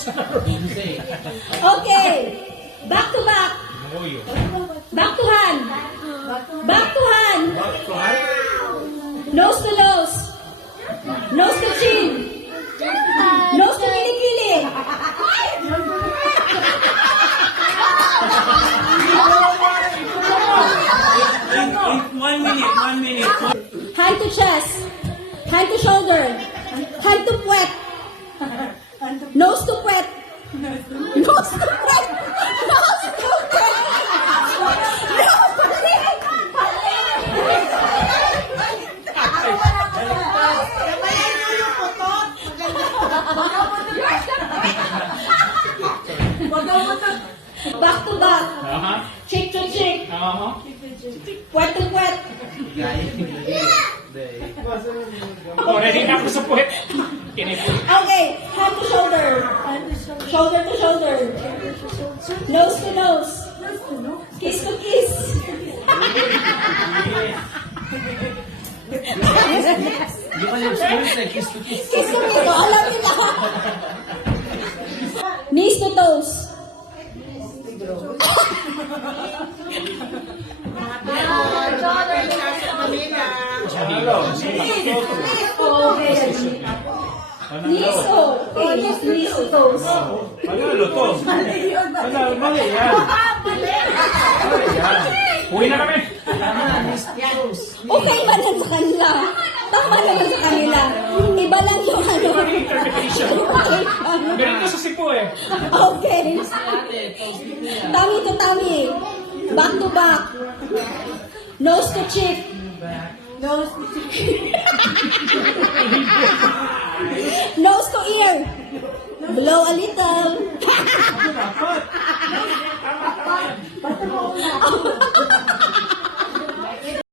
Okay. Back to back. Back to hand. Back to hand. Nose to nose. Nose to chin. Nose to kilikili. In 1 minute, 1 minute. Hand to chest. Hand to shoulder. Hand to puwet. Nose to puwet. Nose to puwet. Nose to puwet. Back to back. Cheek to cheek. Puwet to puwet. Already na ako sa puwet. Okay, hand to shoulder. Shoulder to shoulder. Nose to nose. Kiss to kiss. Hindi ka yung experience eh. Kiss to kiss. Kiss to kiss. O, alam nila. Knees to toes. Knees to. Okay, knees to toes. Panalo to. Panalo, mali yan. Mali yan. Uwi na kami. Okay ba lang sa kanila? Tama naman sa kanila. Iba lang yung ano. Ganito sa Cebu eh. Okay. Tummy to tummy. Back to back. Nose to cheek. Nose to cheek. Nose to ear. Blow a little.